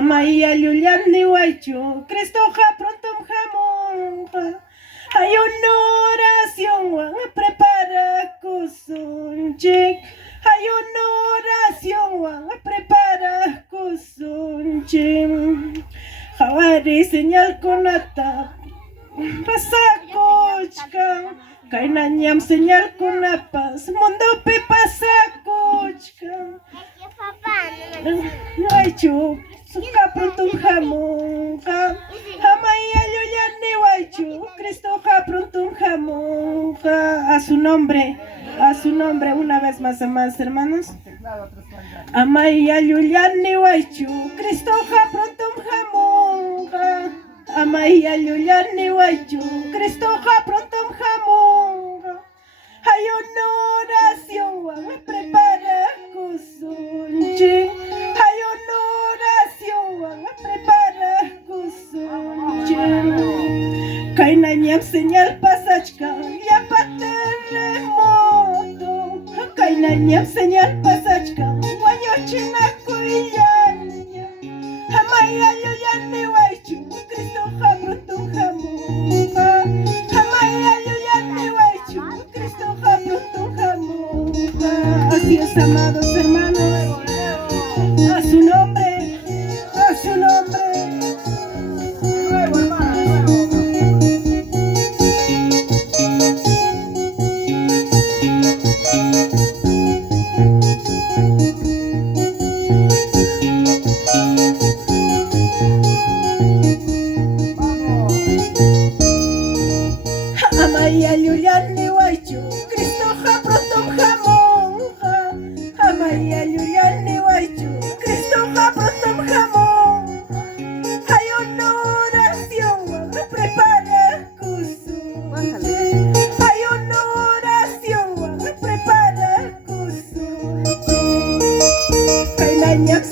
Amaya Yuliani Waichu, Cristoja pronto jamonja. Hay una oración, prepara cosunchik. Hay una oración, prepara cosunchik. Jawari señal conata, pasacochka. Kainanyam señal conapas, mundo pe pasacochka. Waichu, suka pronto jamonja. Amaya Yuliani Waichu, Cristoja pronto jamonja. A su nombre, una vez más, amados hermanos. Amaya Yuliani Waichu, Cristoja pronto jamonja. Amaya Yuliani Waichu, Cristoja pronto jamonja. Hay una oración, prepara cosunchi. Hay una oración, prepara cosunchi. Kainanyam señal pasachka, ya pa terremoto. Kainanyam señal pasachka, guayo chinaco y yaña. Amaya Yuliani Waichu, Cristoja pronto jamonja. Amaya Yuliani Waichu, Cristoja pronto jamonja. Así es, amados hermanos, a su nombre, a su nombre. Amaya Yuliani Waichu, Cristoja pronto jamonja. Amaya Yuliani Waichu, Cristoja pronto jamonja. Hay una oración, prepara cosunchi. Hay una oración, prepara cosunchi. Kainanyam